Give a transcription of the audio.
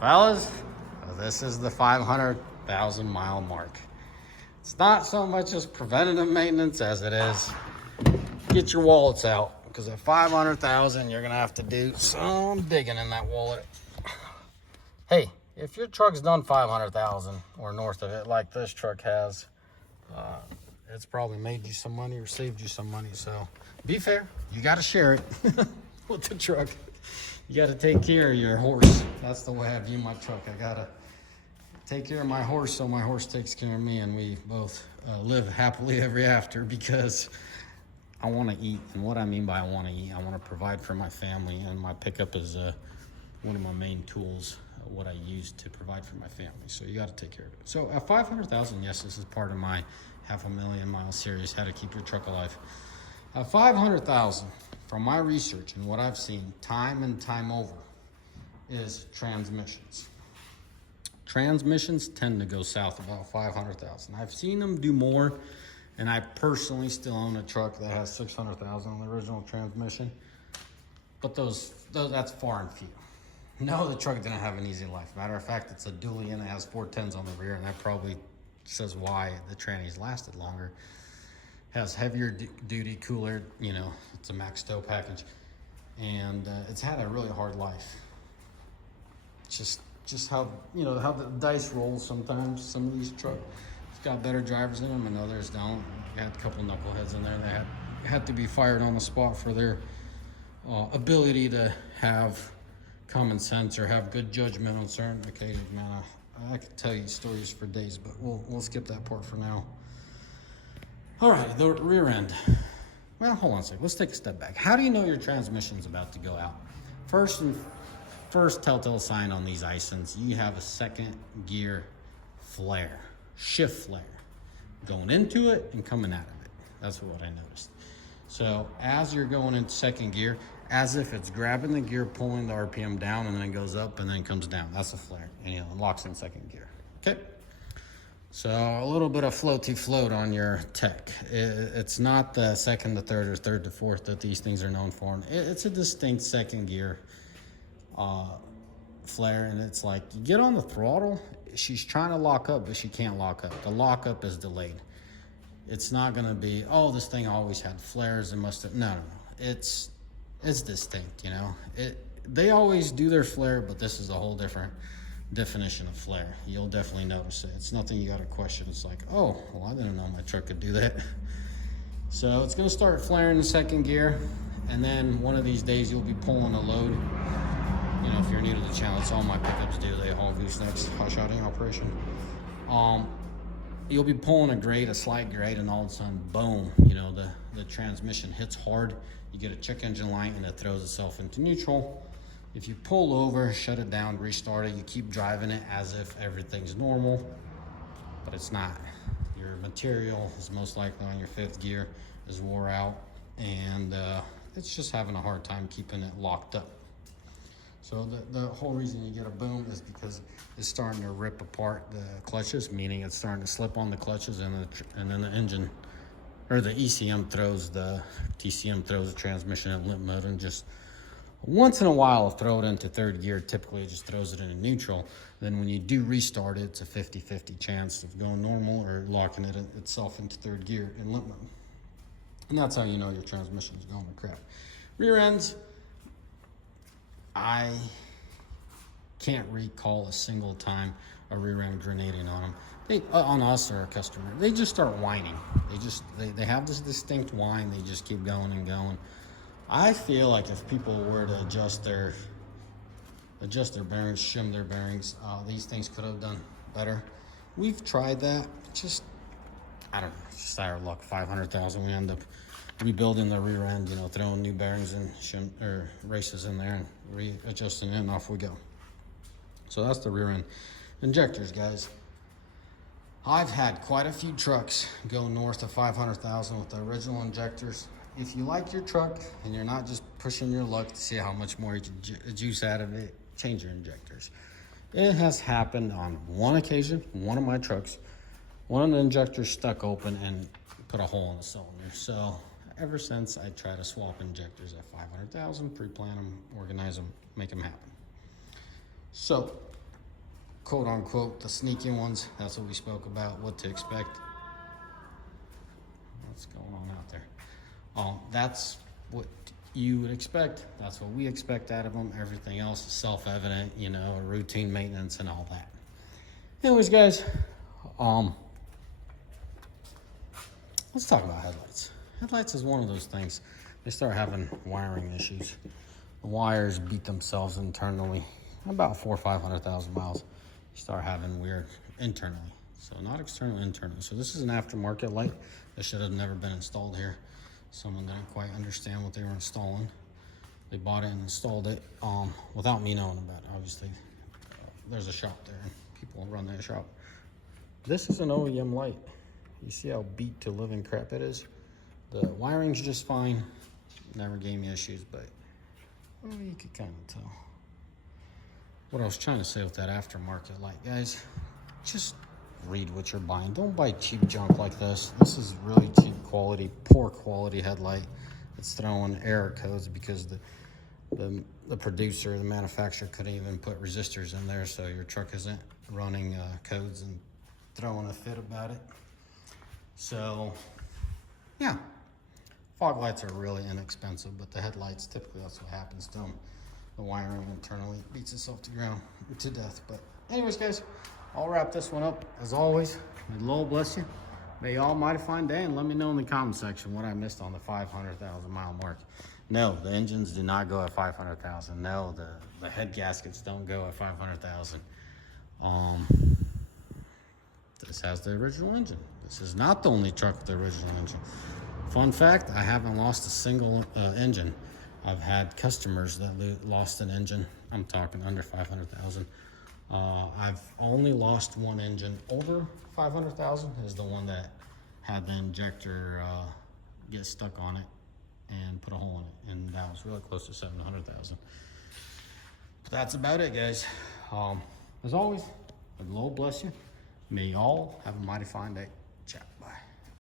Fellas, this is the 500,000 mile mark. It's not so much as preventative maintenance as it is get your wallets out, because at 500,000 you're gonna have to do some digging in that wallet. Hey, if your truck's done 500,000 or north of it like this truck has, it's probably made you some money or saved you some money. So be fair, you got to share it with the truck. You got to take care of your horse. That's the way I view my truck. I got to take care of my horse so my horse takes care of me, and we both live happily ever after, because I want to eat. And what I mean by I want to eat, I want to provide for my family, and my pickup is one of my main tools, what I use to provide for my family. So you got to take care of it. So at 500,000, yes, this is part of my 500,000 mile series, how to keep your truck alive. At 500,000, from my research and what I've seen time and time over, is transmissions. Transmissions tend to go south about 500,000. I've seen them do more, and I personally still own a truck that has 600,000 on the original transmission, but those that's far and few. No, the truck didn't have an easy life. Matter of fact, it's a dually and it has 410s on the rear, and that probably says why the trannies lasted longer. Has heavier duty, cooler, it's a max tow package, and it's had a really hard life. Just how how the dice rolls sometimes. Some of these trucks got better drivers in them and others don't. We had a couple knuckleheads in there that had to be fired on the spot for their ability to have common sense or have good judgment on certain occasions. Man, I could tell you stories for days, but we'll skip that part for now. All right, the rear end. Well, hold on a second. Let's take a step back. How do you know your transmission's about to go out? First telltale sign on these Aisons, you have a second gear flare, shift flare, going into it and coming out of it. That's what I noticed. So as you're going into second gear, as if it's grabbing the gear, pulling the RPM down, and then it goes up and then comes down. That's a flare, and it locks in second gear. Okay. So a little bit of float on your tech. It's not the second to third or third to fourth that these things are known for. It's a distinct second gear flare, and it's like you get on the throttle, she's trying to lock up, but she can't lock up. The lockup is delayed. It's not going to be, oh, this thing always had flares and must have. No. It's distinct, They always do their flare, but this is a whole different definition of flare. You'll definitely notice it. It's nothing you got to question. It's like, oh, well, I didn't know my truck could do that. So it's going to start flaring in second gear, and then one of these days you'll be pulling a load. If you're new to the channel, it's all my pickups do. They haul goosenecks, hot shotting operation. You'll be pulling a slight grade, and all of a sudden, boom, the transmission hits hard. You get a check engine light, and it throws itself into neutral. If you pull over, shut it down, restart it, you keep driving it as if everything's normal, but it's not. Your material is most likely on your fifth gear is wore out, and it's just having a hard time keeping it locked up. So the whole reason you get a boom is because it's starting to rip apart the clutches, meaning it's starting to slip on the clutches, and then the engine, or the ECM throws the TCM throws the transmission in limp mode, and just once in a while will throw it into third gear. Typically it just throws it into neutral. Then when you do restart it, it's a 50-50 chance of going normal or locking it itself into third gear in limp mode. And that's how you know your transmission is going to crap. Rear ends, I can't recall a single time a rear end grenading on them. On us or a customer, they just start whining. They have this distinct whine. They just keep going and going. I feel like if people were to adjust their bearings, shim their bearings, these things could have done better. We've tried that. I don't know, just our luck. 500,000. We end up rebuilding the rear end, throwing new bearings and shim or races in there and readjusting it, and off we go. So that's the rear end injectors, guys. I've had quite a few trucks go north of 500,000 with the original injectors. If you like your truck and you're not just pushing your luck to see how much more you can juice out of it, change your injectors. It has happened on one occasion, one of my trucks. One of the injectors stuck open and put a hole in the cylinder. So ever since, I try to swap injectors at 500,000, pre-plan them, organize them, make them happen. So quote unquote the sneaky ones. That's what we spoke about, what to expect. What's going on out there? That's what you would expect. That's what we expect out of them. Everything else is self-evident, you know, routine maintenance and all that. Anyways, guys, let's talk about headlights. Headlights is one of those things. They start having wiring issues. The wires beat themselves internally. About 400,000 or 500,000 miles, you start having weird internally. So not external, internal. So this is an aftermarket light that should have never been installed here. Someone didn't quite understand what they were installing. They bought it and installed it without me knowing about it. Obviously, there's a shop there and people run that shop. This is an OEM light. You see how beat to living crap it is? The wiring's just fine. Never gave me issues, but well, you could kind of tell. What I was trying to say with that aftermarket light, guys, just read what you're buying. Don't buy cheap junk like this. This is really cheap quality, poor quality headlight. It's throwing error codes because the producer, the manufacturer couldn't even put resistors in there, so your truck isn't running codes and throwing a fit about it. So, yeah. Fog lights are really inexpensive, but the headlights, typically that's what happens to them. The wiring internally beats itself to ground to death. But anyways, guys, I'll wrap this one up. As always, may the Lord bless you. May you all mighty fine day, and let me know in the comment section what I missed on the 500,000 mile mark. No, the engines do not go at 500,000. No, the head gaskets don't go at 500,000. This has the original engine. This is not the only truck with the original engine. Fun fact, I haven't lost a single engine. I've had customers that lost an engine. I'm talking under 500,000. I've only lost one engine over 500,000 is the one that had the injector get stuck on it and put a hole in it. And that was really close to 700,000. But that's about it, guys. As always, may the Lord bless you. May y'all have a mighty fine day. Ciao. Bye.